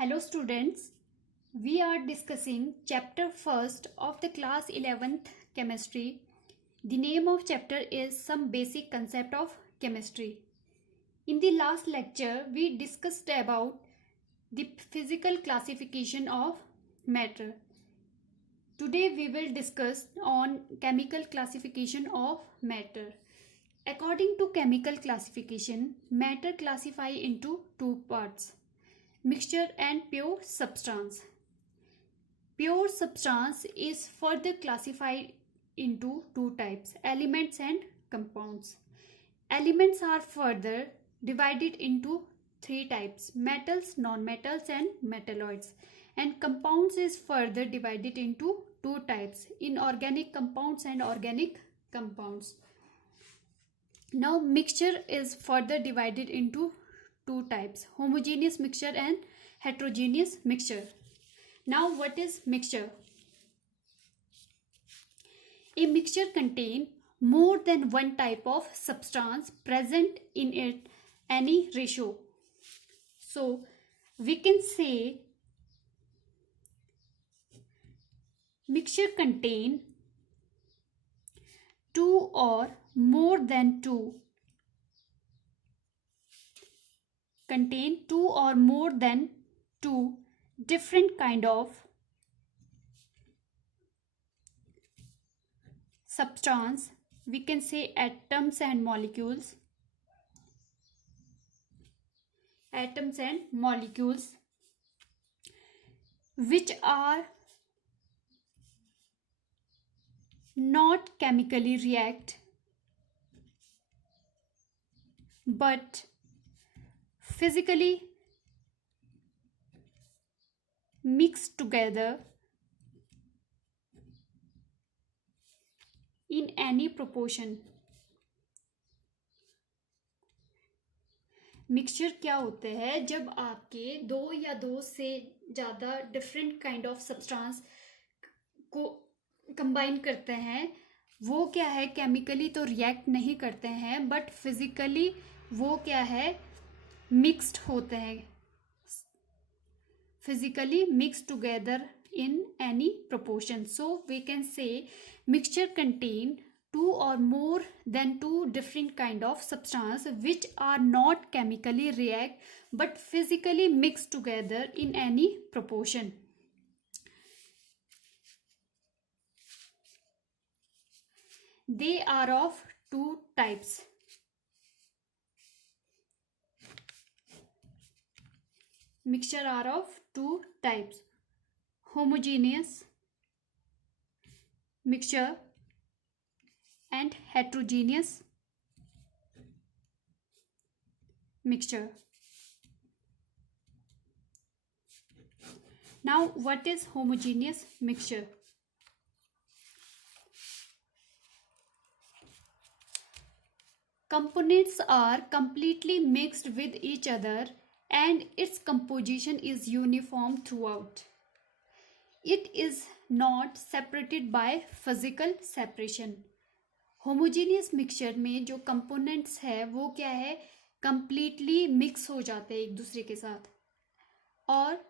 Hello students, we are discussing chapter first of the class 11th chemistry. The name of chapter is some basic concept of chemistry. In the last lecture, we discussed about the physical classification of matter. Today we will discuss on chemical classification of matter. According to chemical classification, matter classify into two parts: mixture and pure substance. Pure substance is further classified into two types: elements and compounds. Elements are further divided into three types: metals, non-metals and metalloids. And compounds is further divided into two types: inorganic compounds and organic compounds. Now mixture is further divided into two types: homogeneous mixture and heterogeneous mixture. Now what is mixture? A mixture contains more than one type of substance present in it any ratio. So we can say mixture contain two or more than two different kind of substance. We can say atoms and molecules which are not chemically react but physically mix together in any proportion. Mixture क्या होते हैं? जब आपके दो या दो से ज़्यादा डिफरेंट काइंड ऑफ सब्सटेंस को कंबाइन करते हैं, वो क्या है, केमिकली तो रिएक्ट नहीं करते हैं बट फिजिकली वो क्या है, मिक्स्ड होते हैं, physically mixed together in any proportion. So we can say mixture contain two or more than two different kind of substance which are not chemically react but physically mixed together in any proportion. They are of two types: mixture are of two types: homogeneous mixture and heterogeneous mixture. Now what is homogeneous mixture? Components are completely mixed with each other and its composition is uniform throughout. It is not separated by physical separation. Homogeneous mixture में जो components है वो क्या है, completely mix हो जाते हैं एक दूसरे के साथ और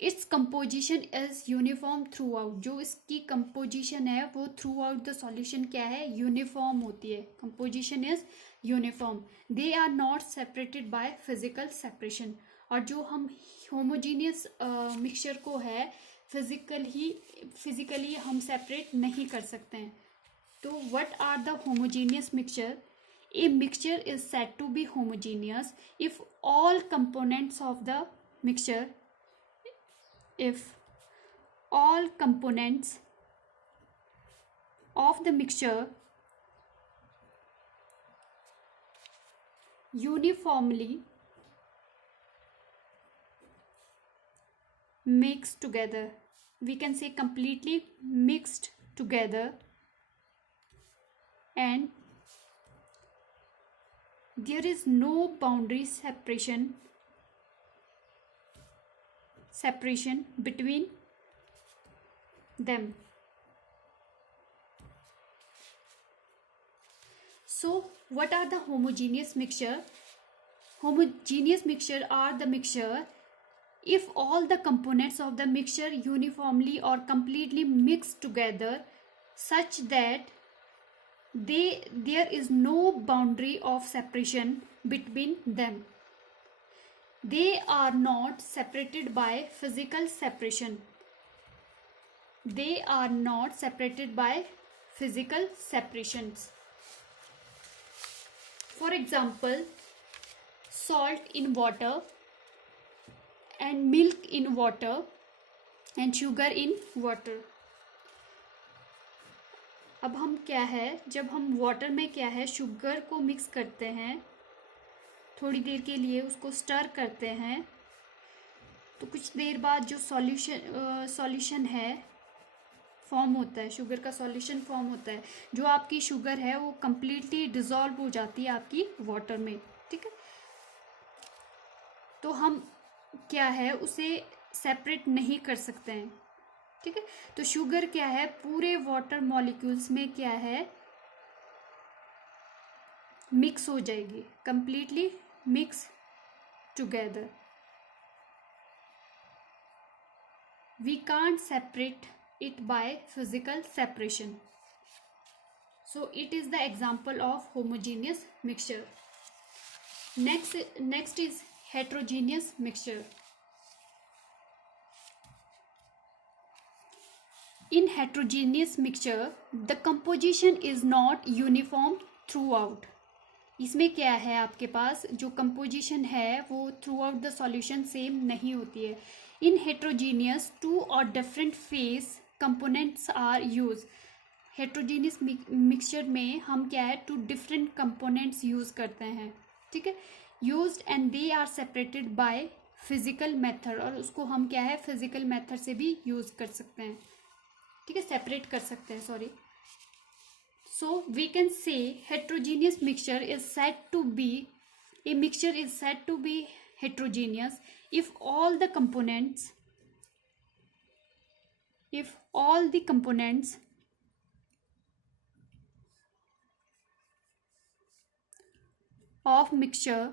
its composition is uniform through out. जो इसकी कंपोजिशन है वो थ्रू आउट द सॉल्यूशन क्या है, यूनिफॉर्म होती है. Composition is uniform. They are not separated by physical separation. और जो हम होमोजीनियस मिक्सचर को है फिजिकली हम सेपरेट नहीं कर सकते हैं. तो what are the homogeneous mixture? A mixture is said to be homogeneous if all components of the mixture if all components of the mixture uniformly mixed together. We can say completely mixed together and there is no boundary separation between them. So what are the homogeneous mixture? Homogeneous mixture are the mixture if all the components of the mixture uniformly or completely mix together such that there is no boundary of separation between them. They are not separated by physical separation. They are not separated by physical separations. For example, salt in water and milk in water and sugar in water. अब हम क्या है, जब हम water में क्या है sugar को मिक्स करते हैं, थोड़ी देर के लिए उसको स्टर करते हैं, तो कुछ देर बाद जो सॉल्यूशन है फॉर्म होता है, शुगर का सॉल्यूशन फॉर्म होता है, जो आपकी शुगर है वो कंप्लीटली डिज़ोल्व हो जाती है आपकी वाटर में, ठीक है। तो हम क्या है उसे सेपरेट नहीं कर सकते हैं, ठीक है। तो शुगर क्या है पूरे वाटर मॉलिक्यूल्स में क्या है मिक्स हो जाएगी, completely mix together. We can't separate it by physical separation. So it is the example of homogeneous mixture. Next is heterogeneous mixture. In heterogeneous mixture, the composition is not uniform throughout. इसमें क्या है आपके पास जो composition है वो throughout the solution same नहीं होती है. इन हेट्रोजीनियस टू और different phase components are use. Heterogeneous mixture में हम क्या है टू डिफरेंट कंपोनेंट्स यूज करते हैं, ठीक है. Used and they are separated by physical method, और उसको हम क्या है फिजिकल मेथड से भी यूज कर सकते हैं, ठीक है, सेपरेट कर सकते हैं, sorry. So we can say heterogeneous mixture is said to be, a mixture is said to be heterogeneous if all the components of mixture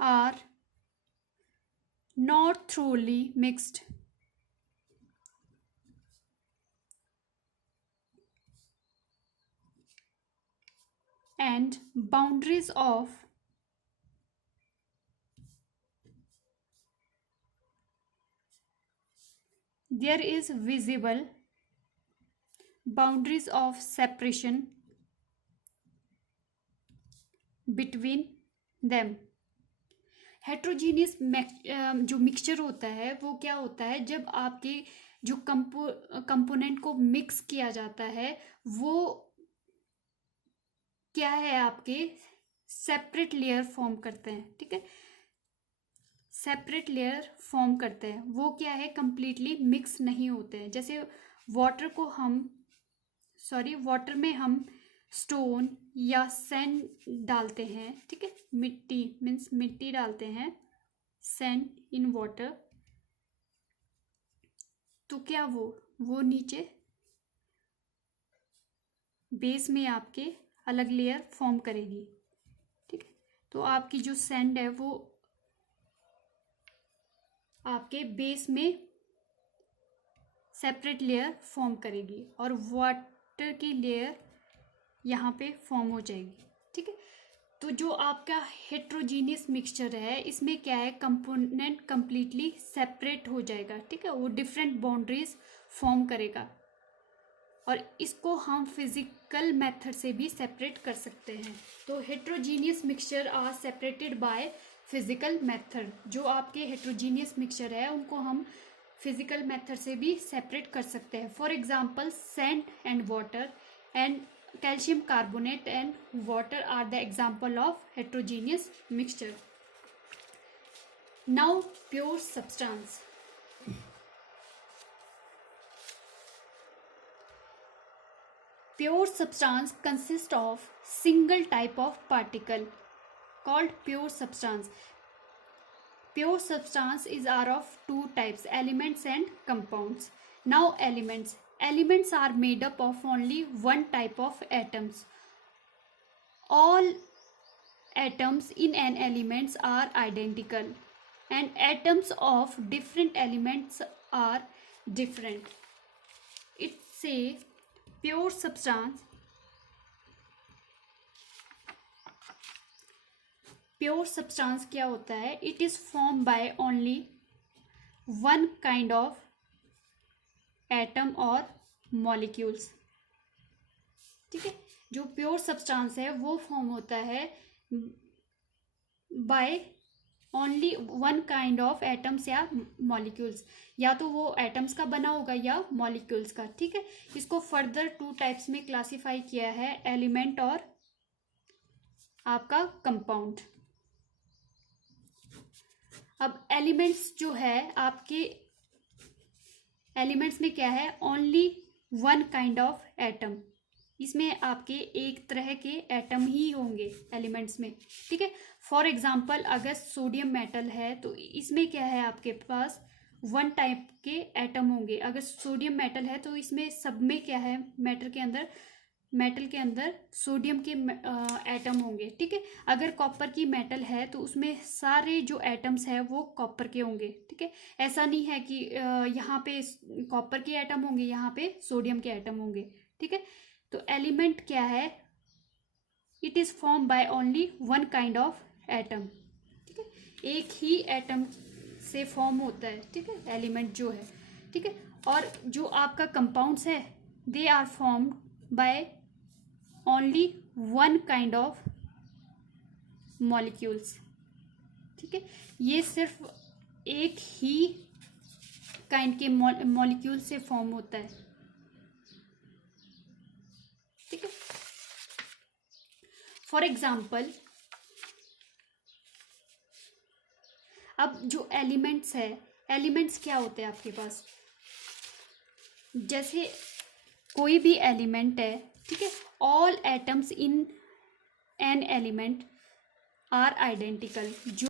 are not thoroughly mixed and boundaries of there is visible boundaries of separation between them. Heterogeneous जो mixture होता है वो क्या होता है जब आपके जो कंपोनेंट को मिक्स किया जाता है वो क्या है आपके सेपरेट लेयर फॉर्म करते हैं, ठीक है, सेपरेट लेयर फॉर्म करते हैं. वो क्या है कंप्लीटली मिक्स नहीं होते हैं. जैसे वाटर में हम स्टोन या सैंड डालते हैं, ठीक है, मिट्टी डालते हैं, सैंड इन वाटर, तो क्या वो नीचे बेस में आपके अलग लेयर फॉर्म करेगी, ठीक है. तो आपकी जो सैंड है वो आपके बेस में सेपरेट लेयर फॉर्म करेगी और वाटर की लेयर यहाँ पे फॉर्म हो जाएगी, ठीक है. तो जो आपका हेट्रोजीनियस मिक्सचर है इसमें क्या है कंपोनेंट कंप्लीटली सेपरेट हो जाएगा, ठीक है, वो डिफरेंट बाउंड्रीज फॉर्म करेगा और इसको हम फिजिकल मेथड से भी सेपरेट कर सकते हैं. तो heterogeneous mixture are separated by physical method. जो आपके हेट्रोजीनियस मिक्सचर है उनको हम फिजिकल मेथड से भी सेपरेट कर सकते हैं. For example sand and water and calcium carbonate and water are the example of heterogeneous mixture. Now pure substance. Pure substance consists of single type of particle called pure substance. Pure substance are of two types, elements and compounds. Now elements are made up of only one type of atoms. All atoms in an elements are identical and atoms of different elements are different. It's a pure substance. Pure substance क्या होता है? It is formed by only one kind of atom or molecules. ठीक है, जो pure substance है वो form होता है by only one kind of atoms या मॉलिक्यूल्स, या तो वो एटम्स का बना होगा या मॉलिक्यूल्स का. ठीक है, इसको फर्दर 2 टाइप्स में क्लासिफाई किया है, एलिमेंट और आपका कंपाउंड. अब एलिमेंट्स जो है आपके, एलिमेंट्स में क्या है? Only one kind of atom. इसमें आपके एक तरह के एटम ही होंगे एलिमेंट्स में. ठीक है, फॉर एग्जांपल अगर सोडियम मेटल है तो इसमें क्या है? आपके पास वन टाइप के एटम होंगे. अगर सोडियम मेटल है तो इसमें सब में क्या है? मेटल के अंदर सोडियम के एटम होंगे. ठीक है, अगर कॉपर की मेटल है तो उसमें सारे जो एटम्स है वो कॉपर के होंगे. ठीक है, ऐसा नहीं है कि यहाँ पे कॉपर के एटम होंगे, यहाँ पे सोडियम के एटम होंगे. ठीक है, तो एलिमेंट क्या है? It is form by only one kind of atom. ठीक है, एक ही एटम से फॉर्म होता है. ठीक है, एलिमेंट जो है. ठीक है, और जो आपका कंपाउंड्स है they are formed by only one kind of molecules. ठीक है, ये सिर्फ एक ही काइंड के मॉलिक्यूल से फॉर्म होता है. ठीक है, फॉर एग्जाम्पल अब जो एलिमेंट्स है, एलिमेंट्स क्या होते हैं आपके पास? जैसे कोई भी एलिमेंट है. ठीक है, all atoms in an element are identical. जो